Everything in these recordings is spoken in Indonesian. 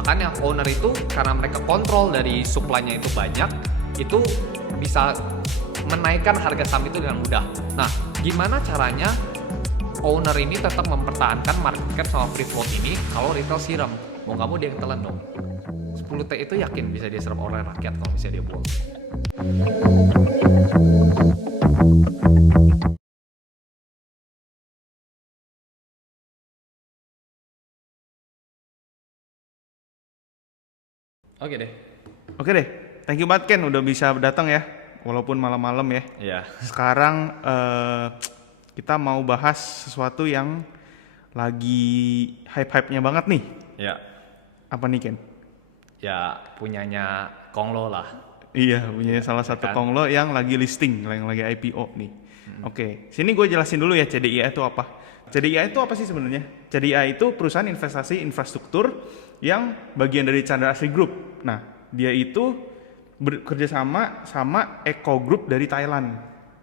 Makanya owner itu karena mereka kontrol dari supply-nya itu banyak, itu bisa menaikkan harga saham itu dengan mudah. Nah, gimana caranya owner ini tetap mempertahankan market cap sama free float ini kalau retail siram? Mau nggak mau dia yang telan dong. 10T itu yakin bisa diserap oleh rakyat kalau bisa dia buang. Oke deh. Oke deh, thank you banget Ken udah bisa datang ya, walaupun malam-malam ya. Iya. Sekarang kita mau bahas sesuatu yang lagi hype-hype-nya banget nih. Ya. Apa nih Ken? Ya punyanya Konglo lah. Iya, punya salah satu kan? Konglo yang lagi listing, yang lagi IPO nih. Oke, sini gue jelasin dulu ya CDIA itu apa. CDIA itu apa sih sebenarnya? CDIA itu perusahaan investasi infrastruktur yang bagian dari Chandra Asri Group. Nah, dia itu bekerja sama Eco Group dari Thailand.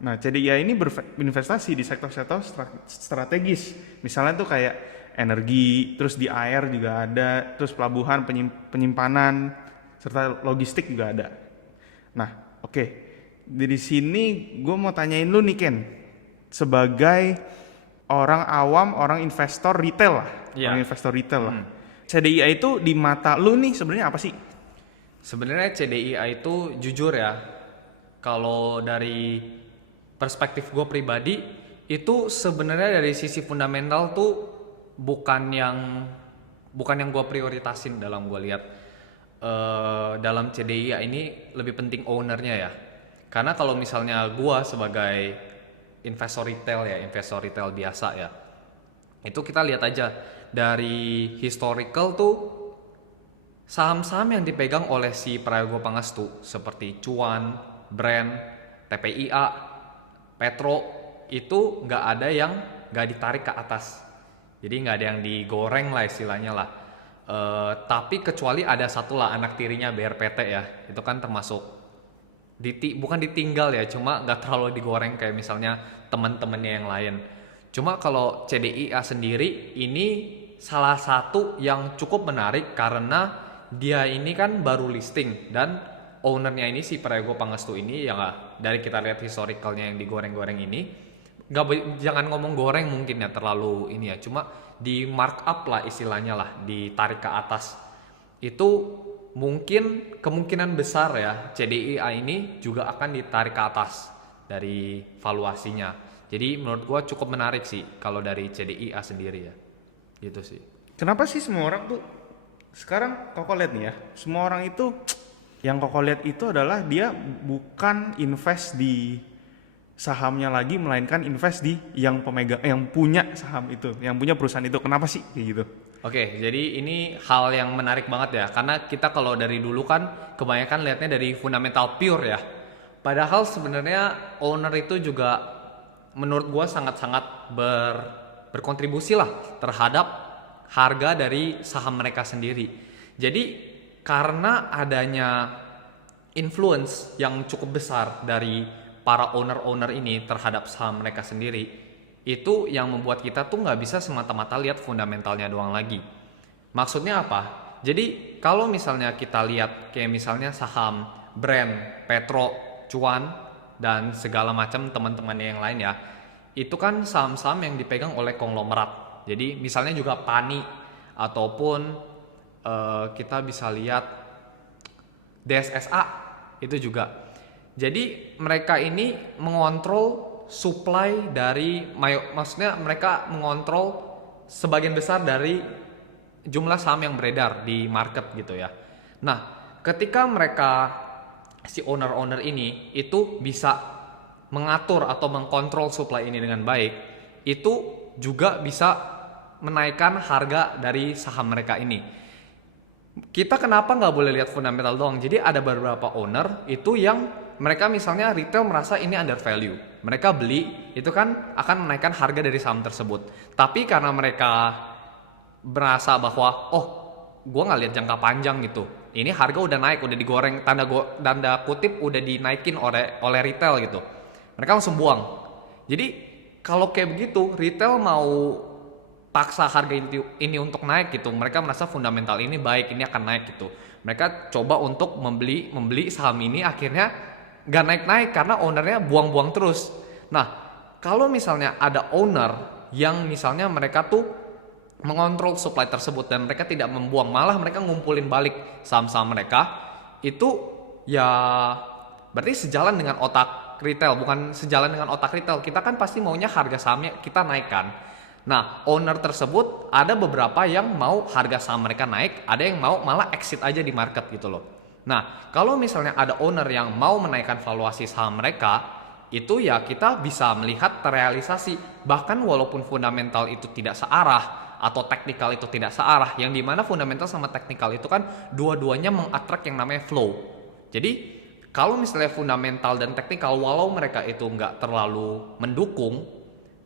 Nah, CDIA ini berinvestasi di sektor-sektor strategis. Misalnya tuh kayak energi, terus di air juga ada, terus pelabuhan, penyimpanan, serta logistik juga ada. Nah, oke. Dari sini gue mau tanyain lu nih Ken, sebagai orang awam, orang investor retail lah, orang investor retail lah. CDIA itu di mata lu nih sebenarnya apa sih? Sebenarnya CDIA itu jujur ya, kalau dari perspektif gue pribadi itu sebenarnya dari sisi fundamental tuh bukan yang gue prioritasin dalam gue lihat. Dalam CDIA ini lebih penting ownernya ya. Karena kalau misalnya gue sebagai investor retail biasa ya, itu kita lihat aja dari historical tuh saham-saham yang dipegang oleh si Prayogo Pangestu seperti Cuan, Brand, TPIA, Petro itu nggak ada yang nggak ditarik ke atas. Jadi nggak ada yang digoreng lah istilahnya lah. Tapi kecuali ada satu lah anak tirinya BRPT ya, itu kan termasuk bukan ditinggal ya, cuma nggak terlalu digoreng kayak misalnya teman-temannya yang lain. Cuma kalau CDIA sendiri ini salah satu yang cukup menarik karena dia ini kan baru listing dan ownernya ini si Prayogo Pangestu ini yang dari kita lihat historicalnya yang digoreng-goreng ini jangan ngomong goreng mungkin ya terlalu ini ya, cuma di markup lah istilahnya lah, ditarik ke atas. Itu mungkin kemungkinan besar ya CDIA ini juga akan ditarik ke atas dari valuasinya. Jadi menurut gua cukup menarik sih kalau dari CDIA sendiri ya. Gitu sih. Kenapa sih semua orang tuh sekarang Koko lihat nih ya, semua orang itu yang Koko lihat itu adalah dia bukan invest di sahamnya lagi, melainkan invest di yang pemegang, yang punya saham itu, yang punya perusahaan itu. Kenapa sih kayak gitu? Oke, jadi ini hal yang menarik banget ya, karena kita kalau dari dulu kan kebanyakan lihatnya dari fundamental pure ya. Padahal sebenarnya owner itu juga menurut gua sangat-sangat berkontribusi lah terhadap harga dari saham mereka sendiri. Jadi karena adanya influence yang cukup besar dari para owner-owner ini terhadap saham mereka sendiri, itu yang membuat kita tuh nggak bisa semata-mata lihat fundamentalnya doang lagi. Maksudnya apa? Jadi kalau misalnya kita lihat kayak misalnya saham Brand, Petro, Cuan, dan segala macam teman-temannya yang lain ya, itu kan saham-saham yang dipegang oleh konglomerat. Jadi misalnya juga Pani ataupun kita bisa lihat DSSA itu juga. Jadi mereka ini mengontrol supply dari, maksudnya mereka mengontrol sebagian besar dari jumlah saham yang beredar di market gitu ya. Nah, ketika mereka si owner-owner ini itu bisa mengatur atau mengkontrol supply ini dengan baik, itu juga bisa menaikkan harga dari saham mereka ini. Kita kenapa nggak boleh lihat fundamental doang? Jadi ada beberapa owner itu yang mereka misalnya retail merasa ini under value, mereka beli, itu kan akan menaikkan harga dari saham tersebut. Tapi karena mereka merasa bahwa gue nggak lihat jangka panjang gitu, ini harga udah naik, udah digoreng, tanda kutip udah dinaikin oleh retail gitu, mereka langsung buang. Jadi kalau kayak begitu retail mau paksa harga ini untuk naik gitu. Mereka merasa fundamental ini baik, ini akan naik gitu. Mereka coba untuk membeli saham ini, akhirnya nggak naik-naik karena ownernya buang-buang terus. Nah, kalau misalnya ada owner yang misalnya mereka tuh mengontrol supply tersebut dan mereka tidak membuang, malah mereka ngumpulin balik saham-saham mereka, itu ya berarti sejalan dengan otak retail. Bukan sejalan dengan otak retail, kita kan pasti maunya harga sahamnya kita naikkan. Nah, owner tersebut ada beberapa yang mau harga saham mereka naik, ada yang mau malah exit aja di market gitu loh. Nah, kalau misalnya ada owner yang mau menaikkan valuasi saham mereka, itu ya kita bisa melihat terrealisasi. Bahkan walaupun fundamental itu tidak searah atau teknikal itu tidak searah, yang dimana fundamental sama teknikal itu kan dua-duanya mengattract yang namanya flow. Jadi kalau misalnya fundamental dan teknikal walau mereka itu nggak terlalu mendukung,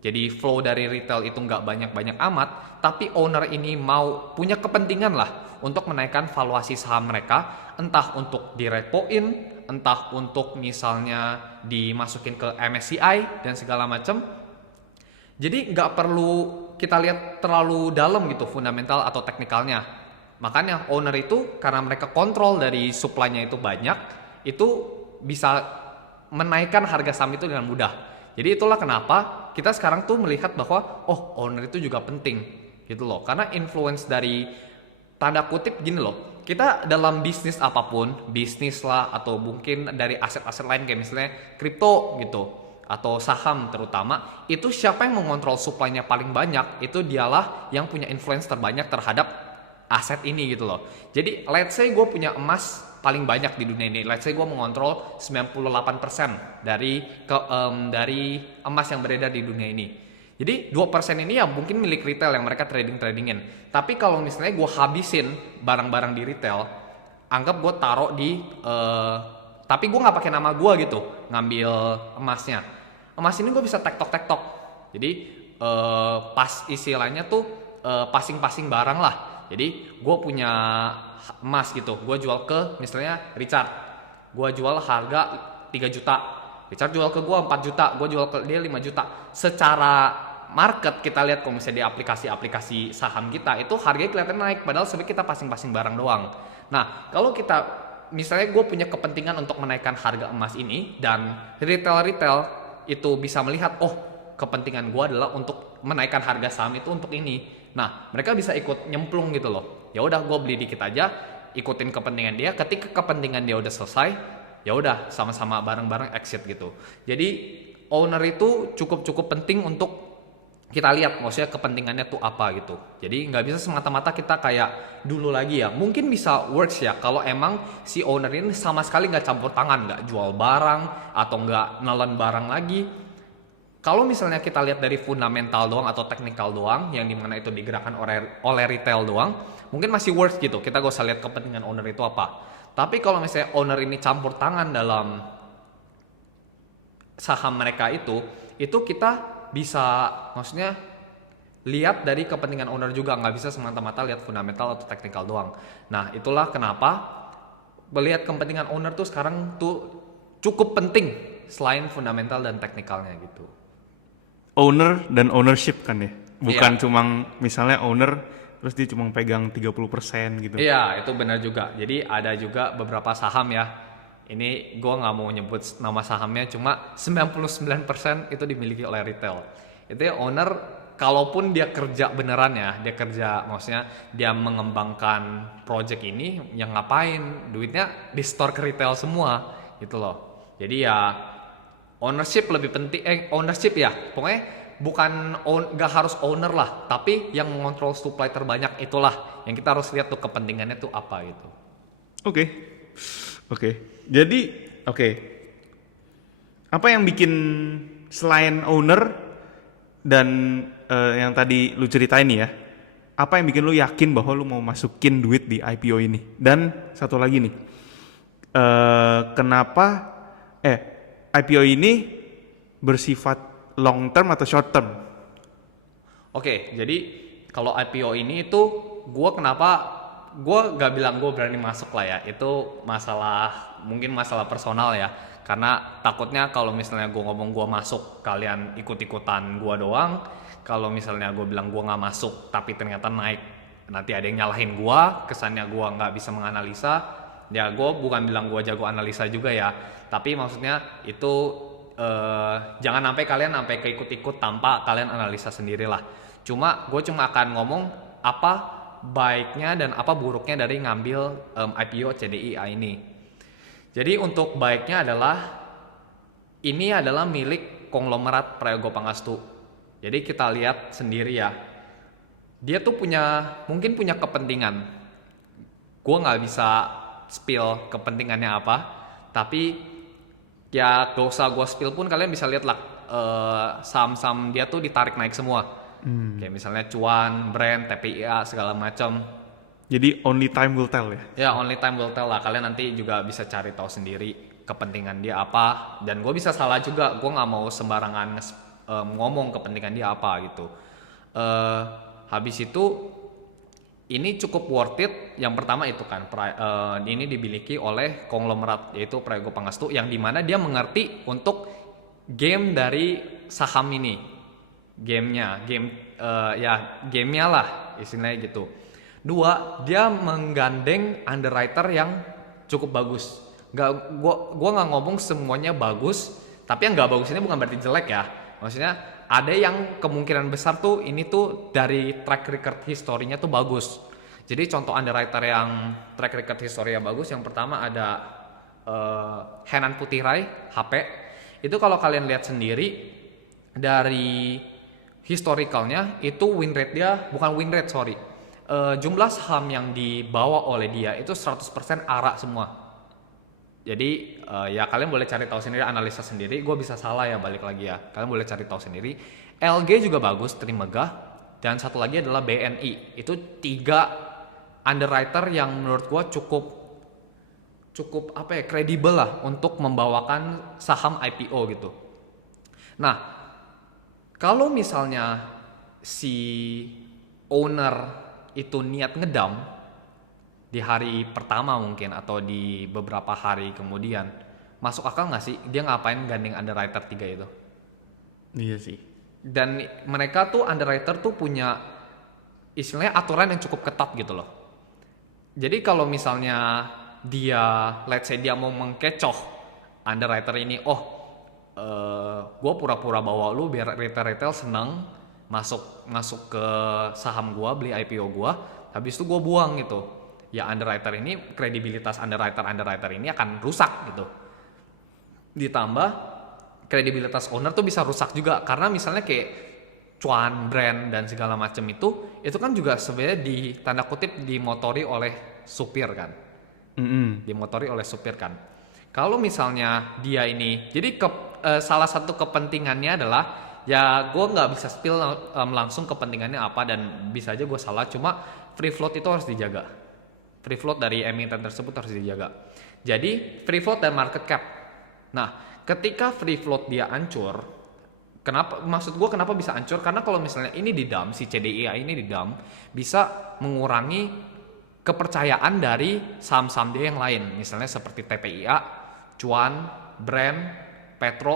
jadi flow dari retail itu nggak banyak-banyak amat, tapi owner ini mau punya kepentingan lah untuk menaikkan valuasi saham mereka, entah untuk direpoin, entah untuk misalnya dimasukin ke MSCI dan segala macam. Jadi nggak perlu kita lihat terlalu dalam gitu fundamental atau teknikalnya. Makanya owner itu karena mereka kontrol dari supply-nya itu banyak, itu bisa menaikkan harga saham itu dengan mudah. Jadi itulah kenapa kita sekarang tuh melihat bahwa owner itu juga penting gitu loh. Karena influence dari tanda kutip gini loh. Kita dalam bisnis apapun, bisnis lah atau mungkin dari aset-aset lain kayak misalnya kripto gitu atau saham terutama, itu siapa yang mengontrol supply-nya paling banyak, itu dialah yang punya influence terbanyak terhadap aset ini gitu loh. Jadi let's say gue punya emas paling banyak di dunia ini. Let's say gue mengontrol 98% dari emas yang beredar di dunia ini. Jadi 2% ini ya mungkin milik retail yang mereka tradingin. Tapi kalau misalnya gue habisin barang-barang di retail, anggap gue taruh di tapi gue nggak pakai nama gue gitu, ngambil emasnya. Emas ini gue bisa tektok. Jadi pas istilahnya tuh passing barang lah. Jadi gue punya emas gitu, gue jual ke misalnya Richard, gue jual harga 3 juta, Richard jual ke gue 4 juta, gue jual ke dia 5 juta. Secara market kita lihat kalau misalnya di aplikasi saham kita itu harganya kelihatan naik, padahal sebenarnya kita passing barang doang. Nah, kalau kita misalnya gue punya kepentingan untuk menaikkan harga emas ini dan retail itu bisa melihat kepentingan gue adalah untuk menaikkan harga saham itu untuk ini. Nah, mereka bisa ikut nyemplung gitu loh. Ya udah, gue beli dikit aja, ikutin kepentingan dia. Ketika kepentingan dia udah selesai, ya udah sama-sama bareng-bareng exit gitu. Jadi owner itu cukup penting untuk kita lihat, maksudnya kepentingannya tuh apa gitu. Jadi nggak bisa semata-mata kita kayak dulu lagi ya. Mungkin bisa works ya kalau emang si owner ini sama sekali nggak campur tangan, nggak jual barang atau nggak nelen barang lagi. Kalau misalnya kita lihat dari fundamental doang atau teknikal doang, yang dimana itu digerakkan oleh retail doang, mungkin masih worth gitu. Kita gak usah lihat kepentingan owner itu apa. Tapi kalau misalnya owner ini campur tangan dalam saham mereka itu kita bisa maksudnya lihat dari kepentingan owner juga, nggak bisa semata-mata lihat fundamental atau teknikal doang. Nah, itulah kenapa melihat kepentingan owner tuh sekarang tuh cukup penting selain fundamental dan teknikalnya gitu. Owner dan ownership kan ya, bukan Iya. cuma misalnya owner terus dia cuma pegang 30% gitu. Iya, itu benar juga. Jadi ada juga beberapa saham ya. Ini gue nggak mau nyebut nama sahamnya, cuma 99% itu dimiliki oleh retail. Itu ya owner, kalaupun dia kerja beneran ya, dia kerja maksudnya dia mengembangkan project ini, yang ngapain duitnya di store ke retail semua gitu loh. Jadi ya ownership lebih penting, ownership ya, pokoknya bukan gak harus owner lah, tapi yang mengontrol supply terbanyak itulah yang kita harus lihat tuh kepentingannya tuh apa gitu. Oke. Jadi apa yang bikin selain owner dan yang tadi lu ceritain nih ya, apa yang bikin lu yakin bahwa lu mau masukin duit di IPO ini? Dan satu lagi nih, kenapa IPO ini bersifat long term atau short term? Oke, jadi kalau IPO ini itu gue gak bilang gue berani masuk lah ya, itu mungkin masalah personal ya, karena takutnya kalau misalnya gue ngomong gue masuk, kalian ikut-ikutan gue doang, kalau misalnya gue bilang gue nggak masuk tapi ternyata naik, nanti ada yang nyalahin gue, kesannya gue nggak bisa menganalisa. Ya gue bukan bilang gue jago analisa juga ya, tapi maksudnya itu jangan sampai kalian sampai keikut-ikut tanpa kalian analisa sendirilah. Gue cuma akan ngomong apa baiknya dan apa buruknya dari ngambil IPO CDIA ini. Jadi untuk baiknya adalah ini adalah milik konglomerat Prayogo Pangastu. Jadi kita lihat sendiri ya, dia tuh mungkin punya kepentingan. Gue nggak bisa spill kepentingannya apa, tapi ya gak usah gue spill pun kalian bisa lihat lah saham-saham dia tuh ditarik naik semua. Kayak misalnya Cuan, Brand, TPIA segala macam. Jadi only time will tell ya? Ya only time will tell lah, kalian nanti juga bisa cari tahu sendiri kepentingan dia apa. Dan gue bisa salah juga, gue nggak mau sembarangan ngomong kepentingan dia apa gitu. Habis itu ini cukup worth it. Yang pertama itu kan ini dimiliki oleh konglomerat yaitu Prayogo Pangastu, yang dimana dia mengerti untuk game dari saham ini, gamenya lah istilahnya gitu. Dua, dia menggandeng underwriter yang cukup bagus. Gua nggak ngomong semuanya bagus, tapi yang nggak bagus ini bukan berarti jelek ya. Maksudnya ada yang kemungkinan besar tuh ini tuh dari track record historinya tuh bagus. Jadi contoh underwriter yang track record historinya bagus, yang pertama ada Henan Putirai, HP. Itu kalau kalian lihat sendiri dari historicalnya itu jumlah saham yang dibawa oleh dia itu 100% ARA semua. Jadi ya kalian boleh cari tahu sendiri, analisa sendiri. Gue bisa salah ya, balik lagi ya. Kalian boleh cari tahu sendiri. LG juga bagus, Trimegah, dan satu lagi adalah BNI. Itu 3 underwriter yang menurut gue cukup kredibel lah untuk membawakan saham IPO gitu. Nah, kalau misalnya si owner itu niat ngedam di hari pertama mungkin atau di beberapa hari kemudian, masuk akal nggak sih dia ngapain gandeng underwriter 3 itu? Iya sih. Dan mereka tuh underwriter tuh punya istilahnya aturan yang cukup ketat gitu loh. Jadi kalau misalnya dia let's say dia mau mengkecoh underwriter ini, gue pura-pura bawa lu biar retail seneng masuk ke saham gue, beli IPO gue, habis itu gue buang gitu. Ya underwriter ini, kredibilitas underwriter ini akan rusak gitu. Ditambah kredibilitas owner tuh bisa rusak juga, karena misalnya kayak Cuan, Brand dan segala macam itu kan juga sebenarnya di tanda kutip dimotori oleh supir kan. Dimotori oleh supir kan. Kalau misalnya dia ini, jadi salah satu kepentingannya adalah, ya gue nggak bisa spill langsung kepentingannya apa, dan bisa aja gue salah, cuma free float itu harus dijaga. Free float dari emiten tersebut harus dijaga. Jadi free float dan market cap. Nah, ketika free float dia hancur, kenapa bisa hancur? Karena kalau misalnya ini di-dump, si CDIA ini di-dump, bisa mengurangi kepercayaan dari saham-saham dia yang lain. Misalnya seperti TPIA, Cuan, Brand, Petro,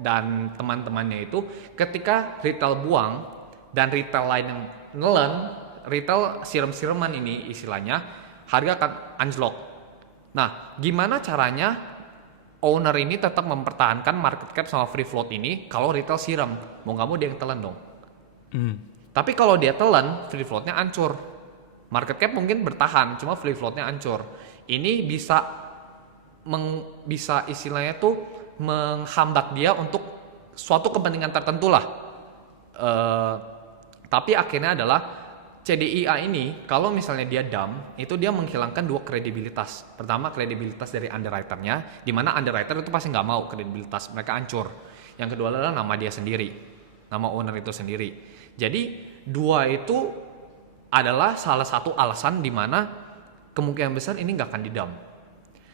dan teman-temannya itu, ketika retail buang dan retail lain yang nelen, retail siram-siraman ini istilahnya, harga akan anjlok. Nah, gimana caranya owner ini tetap mempertahankan market cap sama free float ini kalau retail siram? Mau nggak mau dia yang telan dong. Tapi kalau dia telan, free floatnya hancur. Market cap mungkin bertahan, cuma free floatnya hancur. Ini bisa istilahnya tuh menghambat dia untuk suatu kepentingan tertentu lah. Tapi akhirnya adalah CDIA ini kalau misalnya dia dump, itu dia menghilangkan 2 kredibilitas. Pertama, kredibilitas dari underwriternya, di mana underwriter itu pasti nggak mau kredibilitas mereka hancur. Yang kedua adalah nama dia sendiri, nama owner itu sendiri. Jadi 2 itu adalah salah satu alasan di mana kemungkinan besar ini nggak akan di-dump.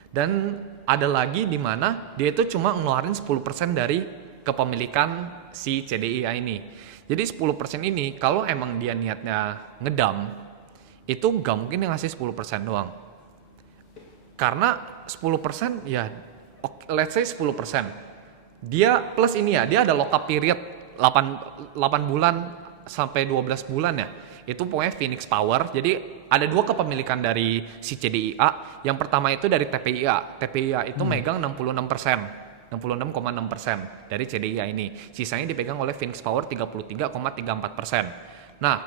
Dan ada lagi di mana dia itu cuma ngeluarin 10% dari kepemilikan si CDIA ini. Jadi 10% ini kalau emang dia niatnya ngedam, itu gak mungkin dia ngasih 10% doang. Karena 10% ya let's say 10%. Dia plus ini ya, dia ada lock up period 8 bulan sampai 12 bulan ya. Itu pokoknya Phoenix Power. Jadi ada 2 kepemilikan dari si CDIA. Yang pertama itu dari TPIA. TPIA itu megang 66%. 66,6% dari CDIA ini. Sisanya dipegang oleh Phoenix Power 33,34%. Nah,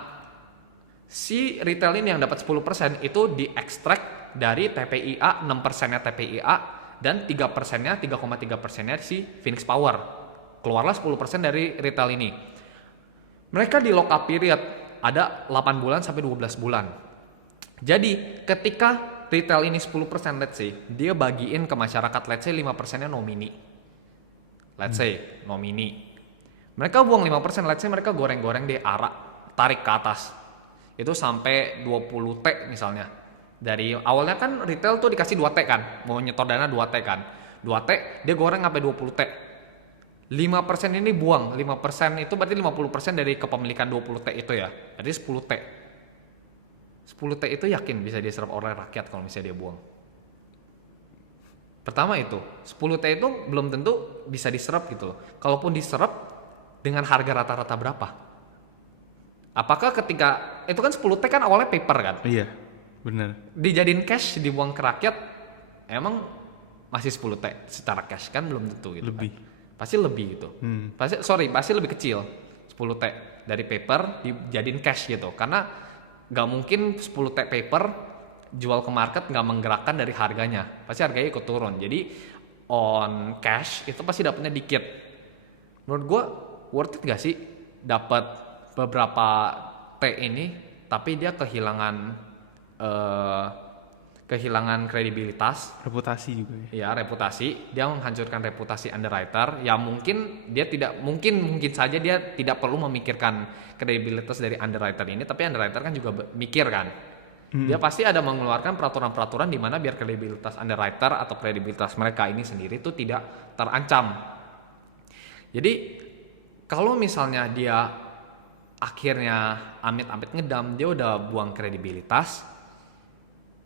si retail ini yang dapat 10% itu diekstrak dari TPIA, 6%-nya TPIA dan 3%-nya 3,3%-nya si Phoenix Power. Keluarlah 10% dari retail ini. Mereka di lock up period ada 8 bulan sampai 12 bulan. Jadi, ketika retail ini 10% let's say, dia bagiin ke masyarakat let's say 5%-nya nomini. Let's say nomini. Mereka buang 5%, let's say mereka goreng-goreng di arak, tarik ke atas. Itu sampai 20 T misalnya. Dari awalnya kan retail tuh dikasih 2 T kan, mau nyetor dana 2 T kan. 2 T dia goreng sampai 20 T. 5% ini buang, 5% itu berarti 50% dari kepemilikan 20 T itu ya. Jadi 10 T. 10 T itu yakin bisa diserap oleh rakyat kalau misalnya dia buang. Pertama itu, 10 T itu belum tentu bisa diserap gitu loh. Kalaupun diserap dengan harga rata-rata berapa? Apakah ketika itu kan 10 T kan awalnya paper kan? Iya, benar. Dijadiin cash dibuang ke rakyat, emang masih 10 T secara cash kan belum tentu gitu. Lebih. Kan? Pasti lebih gitu. Pasti lebih kecil 10 T dari paper dijadiin cash gitu. Karena nggak mungkin 10 T paper jual ke market nggak menggerakkan dari harganya, pasti harganya ikut turun. Jadi on cash itu pasti dapatnya dikit. Menurut gue worth it gak sih dapat beberapa T ini tapi dia kehilangan kredibilitas, Reputasi juga ya. ya reputasi, dia menghancurkan reputasi underwriter. Ya mungkin dia tidak mungkin saja dia tidak perlu memikirkan kredibilitas dari underwriter ini, tapi underwriter kan juga mikir kan. Dia pasti ada mengeluarkan peraturan-peraturan di mana biar kredibilitas underwriter atau kredibilitas mereka ini sendiri itu tidak terancam. Jadi kalau misalnya dia akhirnya amit-amit ngedam, dia udah buang kredibilitas,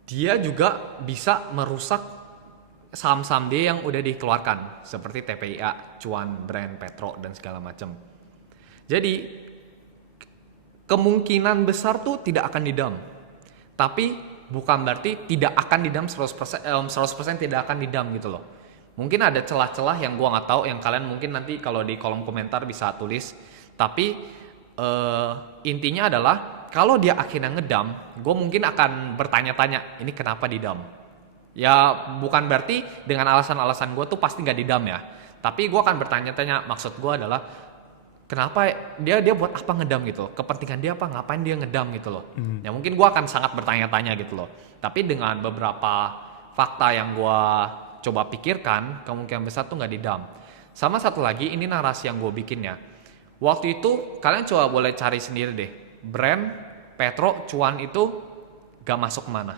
dia juga bisa merusak saham-saham dia yang udah dikeluarkan seperti TPIA, Cuan, Brand, Petro dan segala macam. Jadi kemungkinan besar tuh tidak akan didam. Tapi bukan berarti tidak akan didam 100%, 100% tidak akan didam gitu loh. Mungkin ada celah-celah yang gua nggak tahu, yang kalian mungkin nanti kalau di kolom komentar bisa tulis. Tapi intinya adalah kalau dia akhirnya ngedam, gue mungkin akan bertanya-tanya ini kenapa didam. Ya bukan berarti dengan alasan-alasan gue tuh pasti nggak didam ya. Tapi gue akan bertanya-tanya, maksud gue adalah kenapa dia buat apa ngedam gitu, kepentingan dia apa, ngapain dia ngedam gitu loh. Ya mungkin gue akan sangat bertanya-tanya gitu loh. Tapi dengan beberapa fakta yang gue coba pikirkan, kemungkinan besar tuh nggak didam. Sama satu lagi, ini narasi yang gue bikin ya. Waktu itu kalian coba boleh cari sendiri deh, Brand, Petro, Cuan itu gak masuk kemana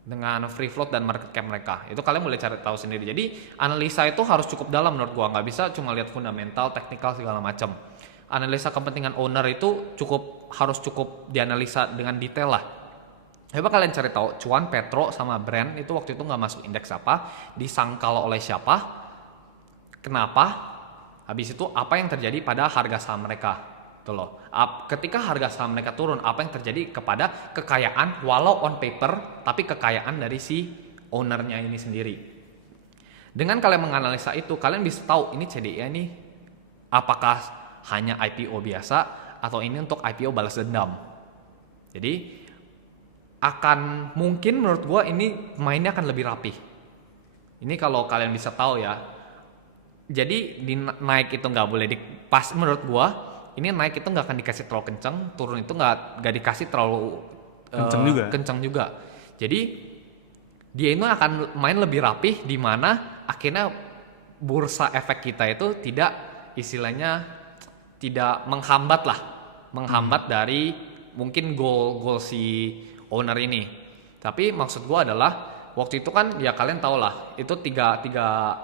dengan free float dan market cap mereka. Itu kalian boleh cari tahu sendiri. Jadi analisa itu harus cukup dalam menurut gua, nggak bisa cuma lihat fundamental, teknikal segala macam. Analisa kepentingan owner itu harus cukup dianalisa dengan detail lah. Coba kalian cari tahu Cuan, Petro sama Brand itu waktu itu nggak masuk indeks apa, disangkal oleh siapa, kenapa, habis itu apa yang terjadi pada harga saham mereka. Tuh loh. Ketika harga saham mereka turun, apa yang terjadi kepada kekayaan walau on paper tapi kekayaan dari si ownernya ini sendiri. Dengan kalian menganalisa itu, kalian bisa tahu ini CDI ini apakah hanya IPO biasa atau ini untuk IPO balas dendam. Jadi akan mungkin menurut gua ini mainnya akan lebih rapih. Ini kalau kalian bisa tahu ya. Jadi di naik itu nggak boleh pas menurut gua. Ini naik itu nggak akan dikasih terlalu kencang, turun itu nggak dikasih terlalu kencang juga. Jadi dia ini akan main lebih rapih, di mana akhirnya bursa efek kita itu tidak istilahnya tidak menghambat dari mungkin goal si owner ini. Tapi maksud gua adalah waktu itu kan ya kalian tahu lah itu tiga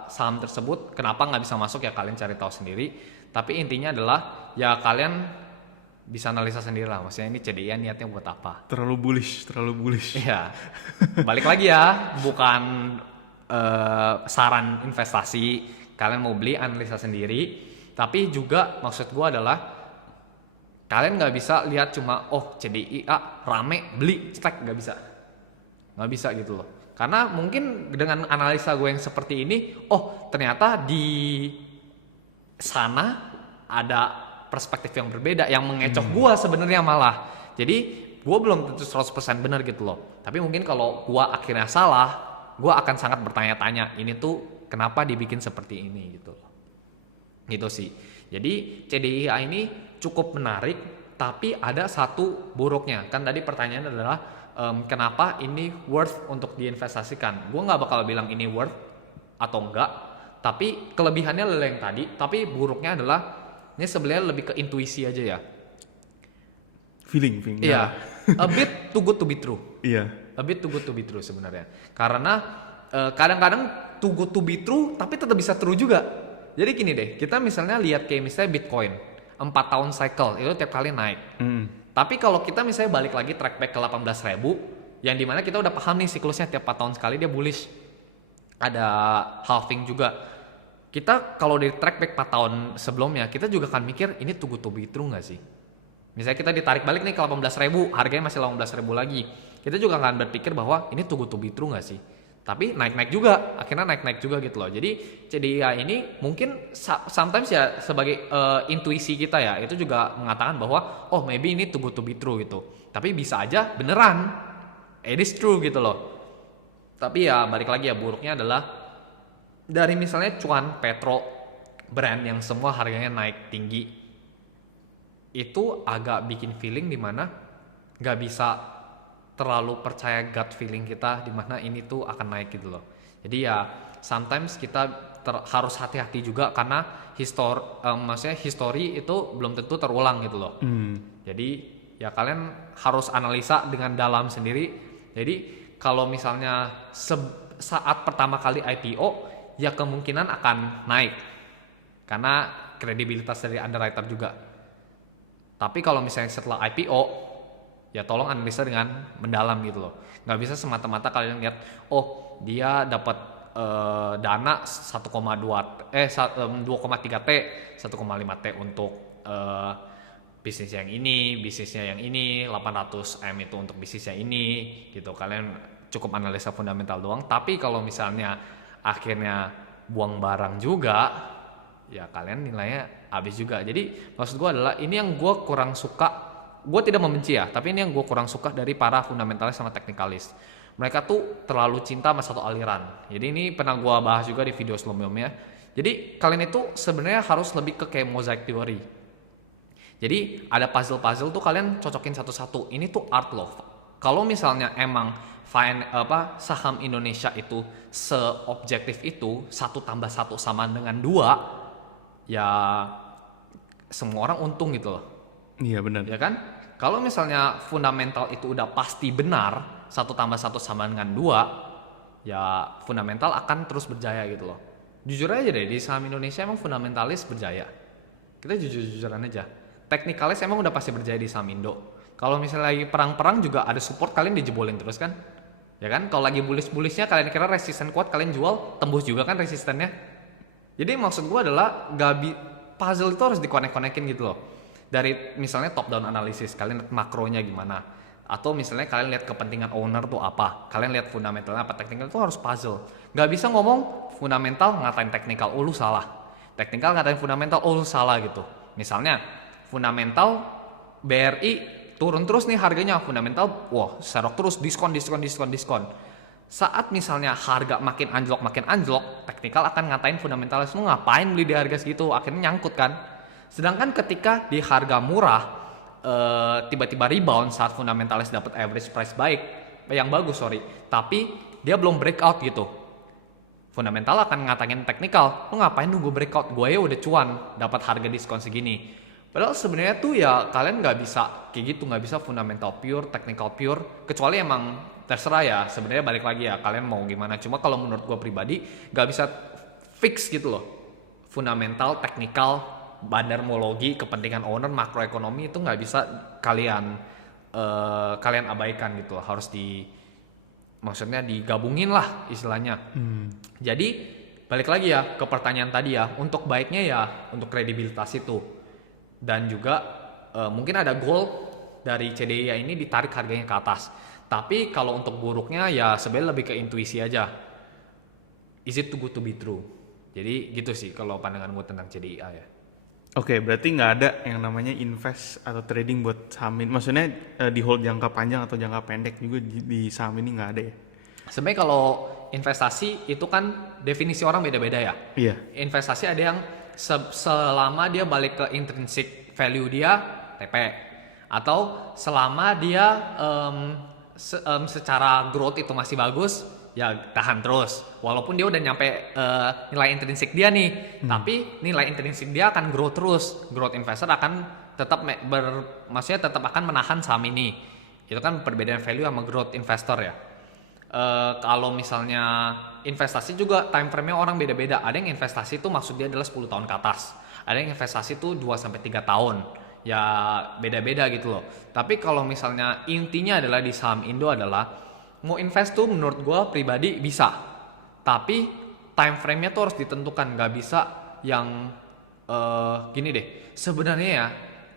saham tersebut kenapa nggak bisa masuk ya kalian cari tahu sendiri. Tapi intinya adalah ya kalian bisa analisa sendiri lah, maksudnya ini CDI niatnya buat apa. Terlalu bullish. Iya, balik lagi ya, bukan saran investasi, kalian mau beli analisa sendiri. Tapi juga maksud gue adalah Kalian nggak bisa lihat cuma CDIA rame beli cetek, nggak bisa gitu loh. Karena mungkin dengan analisa gue yang seperti ini, ternyata di sana ada perspektif yang berbeda yang mengecoh gue sebenarnya malah. Jadi gue belum tentu 100% benar gitu loh. Tapi mungkin kalau gue akhirnya salah, gue akan sangat bertanya-tanya, ini tuh kenapa dibikin seperti ini gitu loh. Gitu sih. Jadi CDIA ini cukup menarik, tapi ada satu buruknya. Kan tadi pertanyaannya adalah kenapa ini worth untuk diinvestasikan. Gue nggak bakal bilang ini worth atau enggak, tapi kelebihannya adalah yang tadi, tapi buruknya adalah ini sebenarnya lebih ke intuisi aja ya. Feeling. Iya, a bit too good to be true. Iya. A bit too good to be true sebenarnya. Karena kadang-kadang too good to be true, tapi tetap bisa true juga. Jadi gini deh, kita misalnya lihat kayak misalnya Bitcoin, 4 tahun cycle, itu tiap kali naik. Tapi kalau kita misalnya balik lagi track back ke 18.000, yang dimana kita udah paham nih siklusnya tiap 4 tahun sekali dia bullish. Ada halving juga. Kita kalau di track back 4 tahun sebelumnya, kita juga akan mikir ini too good to be true gak sih? Misalnya kita ditarik balik nih ke 18.000, harganya masih 18.000 lagi. Kita juga akan berpikir bahwa ini too good to be true gak sih? Tapi naik-naik juga, akhirnya naik-naik juga gitu loh. Jadi CDIA ini mungkin sometimes ya sebagai intuisi kita ya, itu juga mengatakan bahwa maybe ini too good to be true gitu. Tapi bisa aja beneran, it is true gitu loh. Tapi ya balik lagi ya, buruknya adalah dari misalnya cuan petro brand yang semua harganya naik tinggi, itu agak bikin feeling dimana nggak bisa terlalu percaya gut feeling kita di mana ini tuh akan naik gitu loh. Jadi ya sometimes kita harus hati-hati juga karena maksudnya history itu belum tentu terulang gitu loh. Jadi ya kalian harus analisa dengan dalam sendiri. Jadi kalau misalnya saat pertama kali IPO ya kemungkinan akan naik karena kredibilitas dari underwriter juga. Tapi kalau misalnya setelah IPO ya tolong analisa dengan mendalam gitu loh. Nggak bisa semata-mata kalian lihat dia dapat dana 2,3 T, 1,5 T untuk bisnis yang ini, bisnisnya yang ini, 800 M itu untuk bisnisnya ini gitu. Kalian cukup analisa fundamental doang. Tapi kalau misalnya akhirnya buang barang juga, ya kalian nilainya habis juga. Jadi maksud gue adalah ini yang gue kurang suka. Gue tidak membenci ya, tapi ini yang gue kurang suka dari para fundamentalis sama teknikalis. Mereka tuh terlalu cinta sama satu aliran. Jadi ini pernah gue bahas juga di video sebelumnya. Jadi kalian itu sebenarnya harus lebih ke kayak mosaic theory. Jadi ada puzzle-puzzle tuh kalian cocokin satu-satu. Ini tuh art loh. Kalau misalnya emang saham Indonesia itu seobjektif itu 1+1 sama dengan 2, ya semua orang untung gitu loh. Iya benar. Ya kan? Kalau misalnya fundamental itu udah pasti benar, 1+1 sama dengan 2, ya fundamental akan terus berjaya gitu loh. Jujur aja deh, di saham Indonesia emang fundamentalis berjaya. Kita jujur-jujuran aja. Teknikalis emang udah pasti berjaya di saham Indo. Kalau misalnya lagi perang-perang juga ada support, kalian dijebolin terus kan? Ya kan? Kalau lagi bullish-bullishnya kalian kira resisten kuat, kalian jual, tembus juga kan resistennya. Jadi maksud gue adalah puzzle itu harus dikonek-konekin gitu loh. Dari misalnya top down analisis, kalian lihat makronya gimana, atau misalnya kalian lihat kepentingan owner tuh apa, kalian lihat fundamentalnya apa, teknikal itu harus puzzle. Nggak bisa ngomong fundamental ngatain teknikal, lu salah, teknikal ngatain fundamental, lu salah gitu. Misalnya fundamental BRI turun terus nih harganya, fundamental serok terus, diskon. Saat misalnya harga makin anjlok, teknikal akan ngatain fundamentalis, lu ngapain beli di harga segitu, akhirnya nyangkut kan. Sedangkan ketika di harga murah tiba-tiba rebound saat fundamentalis dapat average price yang bagus, tapi dia belum breakout gitu. Fundamental akan ngatain teknikal, lu ngapain nunggu breakout? Gue ya udah cuan dapat harga diskon segini. Padahal sebenarnya tuh ya kalian nggak bisa kayak gitu, nggak bisa fundamental pure, technical pure, kecuali emang terserah ya. Sebenarnya balik lagi ya kalian mau gimana. Cuma kalau menurut gue pribadi nggak bisa fix gitu loh. Fundamental, technical, bandarmologi, kepentingan owner, makroekonomi itu nggak bisa kalian abaikan gitu loh. Harus maksudnya digabungin lah istilahnya. Jadi balik lagi ya ke pertanyaan tadi ya, untuk baiknya ya untuk kredibilitas itu, dan juga mungkin ada goal dari CDI ini ditarik harganya ke atas. Tapi kalau untuk buruknya ya sebenarnya lebih ke intuisi aja. Is it too good to be true? Jadi gitu sih kalau pandangan gue tentang CDIA ya. Oke, berarti nggak ada yang namanya invest atau trading buat saham ini. Maksudnya di hold jangka panjang atau jangka pendek juga di saham ini nggak ada ya? Sebenarnya kalau investasi itu kan definisi orang beda-beda ya. Iya. Investasi ada yang selama dia balik ke intrinsic value dia TP, atau selama dia secara growth itu masih bagus ya tahan terus walaupun dia udah nyampe nilai intrinsik dia nih, tapi nilai intrinsik dia akan grow terus. Growth investor akan tetap maksudnya tetap akan menahan saham ini. Itu kan perbedaan value sama growth investor ya. Kalau misalnya investasi juga time frame-nya orang beda-beda. Ada yang investasi itu maksud dia adalah 10 tahun ke atas. Ada yang investasi itu 2 sampai 3 tahun. Ya beda-beda gitu loh. Tapi kalau misalnya intinya adalah di saham Indo adalah mau invest tuh menurut gue pribadi bisa. Tapi time frame-nya tuh harus ditentukan. Gak bisa yang gini deh. Sebenarnya ya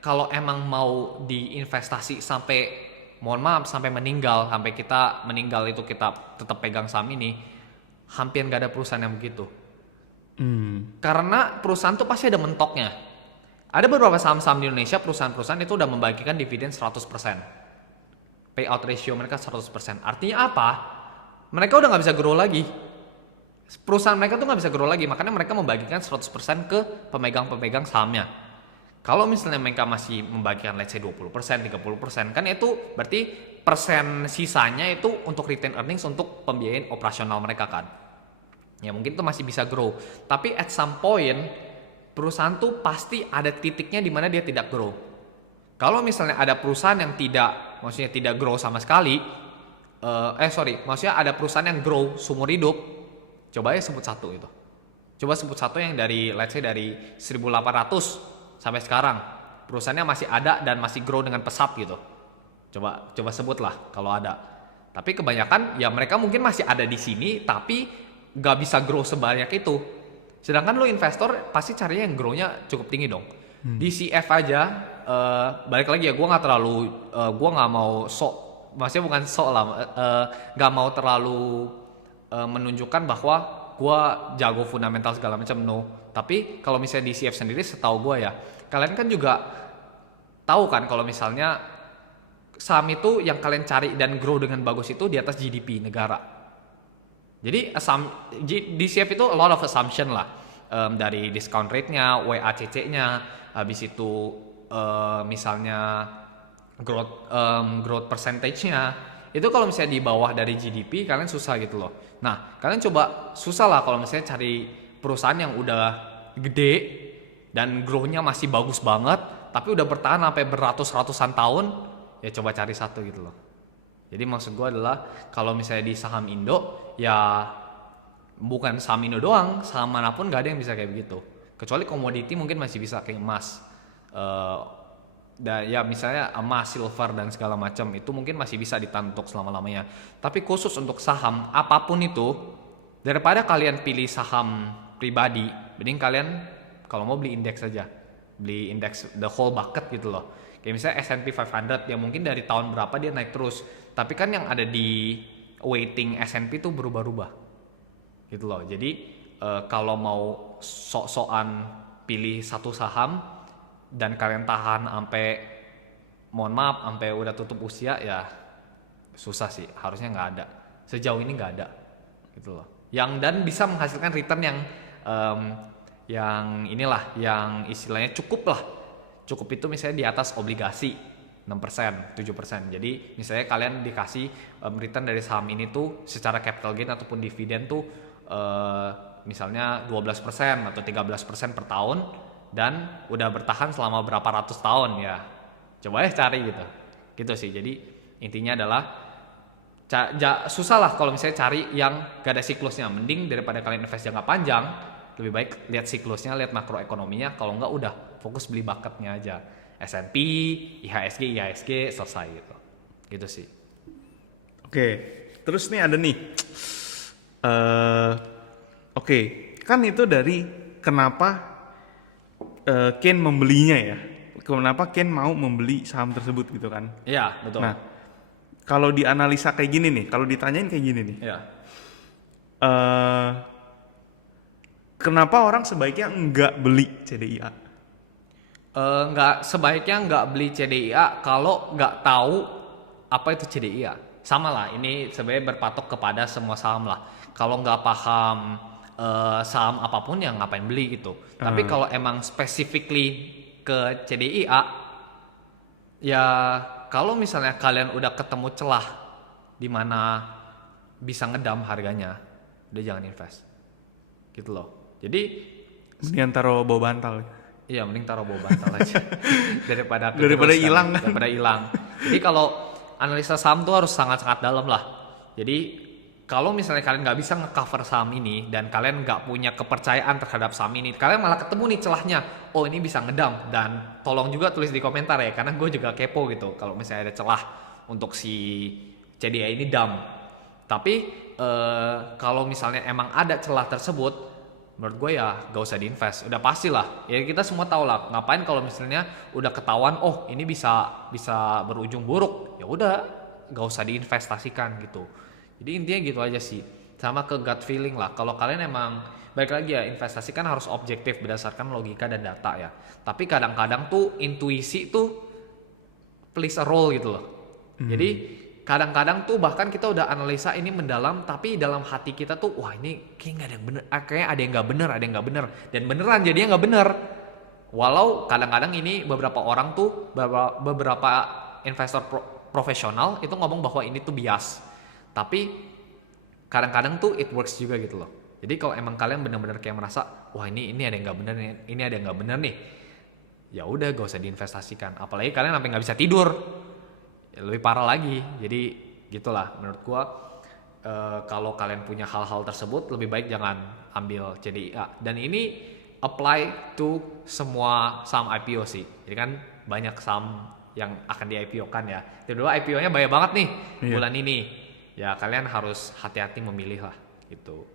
kalau emang mau diinvestasi sampai mohon maaf sampai meninggal, sampai kita meninggal itu kita tetap pegang saham ini, hampir nggak ada perusahaan yang begitu. Karena perusahaan tuh pasti ada mentoknya. Ada beberapa saham-saham di Indonesia, perusahaan-perusahaan itu udah membagikan dividen 100%. Payout ratio mereka 100%. Artinya apa? Mereka udah nggak bisa grow lagi. Perusahaan mereka tuh nggak bisa grow lagi, makanya mereka membagikan 100% ke pemegang-pemegang sahamnya. Kalau misalnya mereka masih membagikan let's say 20%, 30%, kan itu berarti persen sisanya itu untuk retain earnings untuk pembiayaan operasional mereka kan. Ya mungkin itu masih bisa grow. Tapi at some point perusahaan tuh pasti ada titiknya di mana dia tidak grow. Kalau misalnya ada perusahaan yang maksudnya tidak grow sama sekali, maksudnya ada perusahaan yang grow seumur hidup, coba ya sebut satu itu. Coba sebut satu yang dari let's say dari 1800 sampai sekarang perusahaannya masih ada dan masih grow dengan pesat gitu. Coba sebutlah kalau ada. Tapi kebanyakan ya mereka mungkin masih ada di sini tapi nggak bisa grow sebanyak itu. Sedangkan lo investor pasti carinya yang grownya cukup tinggi dong. DCF aja balik lagi ya gue nggak mau sok, maksudnya bukan sok lah, nggak mau terlalu menunjukkan bahwa gue jago fundamental segala macam, no. Tapi kalau misalnya DCF sendiri setahu gue ya, kalian kan juga tahu kan kalau misalnya saham itu yang kalian cari dan grow dengan bagus itu di atas GDP negara. Jadi DCF itu a lot of assumption lah, dari discount rate-nya, WACC-nya, habis itu misalnya growth percentage-nya. Itu kalau misalnya di bawah dari GDP kalian susah gitu loh. Nah kalian coba susah lah kalau misalnya cari perusahaan yang udah gede dan grow-nya masih bagus banget tapi udah bertahan sampai beratus-ratusan tahun, ya coba cari satu gitu loh. Jadi maksud gue adalah kalau misalnya di saham Indo ya bukan saham Indo doang, saham manapun gak ada yang bisa kayak begitu. Kecuali komoditi mungkin masih bisa kayak emas, dan ya misalnya emas, silver dan segala macam itu mungkin masih bisa ditahan untuk selama-lamanya. Tapi khusus untuk saham apapun itu, daripada kalian pilih saham pribadi, mending kalian kalau mau beli indeks aja, beli indeks the whole bucket gitu loh. Kayak misalnya S&P 500 yang mungkin dari tahun berapa dia naik terus, tapi kan yang ada di weighting S&P tuh berubah-ubah gitu loh. Jadi kalau mau sok-sokan pilih satu saham dan kalian tahan sampai mohon maaf sampai udah tutup usia, ya susah sih, harusnya nggak ada, sejauh ini nggak ada gitu loh, yang dan bisa menghasilkan return yang inilah yang istilahnya cukup itu misalnya di atas obligasi 6%, 7%. Jadi misalnya kalian dikasih return dari saham ini tuh secara capital gain ataupun dividen tuh misalnya 12% atau 13% per tahun dan udah bertahan selama berapa ratus tahun, ya coba ya cari gitu sih. Jadi intinya adalah susah lah kalau misalnya cari yang gak ada siklusnya. Mending daripada kalian invest jangka panjang, lebih baik lihat siklusnya, lihat makroekonominya. Kalau enggak udah fokus beli bucketnya aja, S&P, IHSG selesai gitu sih. Oke, terus nih ada nih kan itu dari kenapa Ken membelinya ya. kenapa Ken mau membeli saham tersebut gitu kan. Iya, betul. Nah, kalau dianalisa kayak gini nih, kalau ditanyain kayak gini nih, Iya. kenapa orang sebaiknya enggak beli CDIA? Sebaiknya nggak beli CDIA kalau nggak tahu apa itu CDIA. Sama lah, ini sebenarnya berpatok kepada semua saham lah. Kalau nggak paham saham apapun ya ngapain beli gitu. Tapi kalau emang specifically ke CDIA, ya kalau misalnya kalian udah ketemu celah di mana bisa ngedam harganya, udah jangan invest. Gitu loh. Jadi Mendingan taruh bawah bantal. iya, mending taruh bawah bantal aja daripada hilang kan. daripada hilang. Jadi kalau analisa saham tuh harus sangat-sangat dalam lah. Jadi kalau misalnya kalian nggak bisa ngecover saham ini dan kalian nggak punya kepercayaan terhadap saham ini, kalian malah ketemu nih celahnya. Oh, ini bisa ngedam, dan tolong juga tulis di komentar ya, karena gue juga kepo gitu kalau misalnya ada celah untuk si CDI ini dam. Tapi kalau misalnya emang ada celah tersebut, menurut gue ya gak usah diinvest, udah pasti lah. Ya kita semua tahu lah, ngapain kalau misalnya udah ketahuan, oh ini bisa berujung buruk, ya udah gak usah diinvestasikan gitu. Jadi intinya gitu aja sih, sama ke gut feeling lah. Kalau kalian emang, balik lagi ya, investasi kan harus objektif berdasarkan logika dan data ya. Tapi kadang-kadang tuh intuisi tuh plays a role gitu loh. Jadi kadang-kadang tuh bahkan kita udah analisa ini mendalam, tapi dalam hati kita tuh wah ini kayak nggak ada yang bener, kayak ada yang nggak bener, dan beneran jadinya nggak bener. Walau kadang-kadang ini beberapa orang tuh, beberapa investor profesional itu ngomong bahwa ini tuh bias, tapi kadang-kadang tuh it works juga gitu loh. Jadi kalau emang kalian bener-bener kayak merasa wah ini ada yang nggak bener nih, ini ada yang nggak bener nih, ya udah gak usah diinvestasikan. Apalagi kalian sampai nggak bisa tidur, ya lebih parah lagi. Jadi gitulah menurut gua. Kalau kalian punya hal-hal tersebut, lebih baik jangan ambil CDIA. Dan ini apply to semua saham IPO sih. Jadi kan banyak saham yang akan di IPO kan ya. Tiba-tiba IPO-nya banyak banget nih bulan ini. Ya kalian harus hati-hati memilih lah gitu.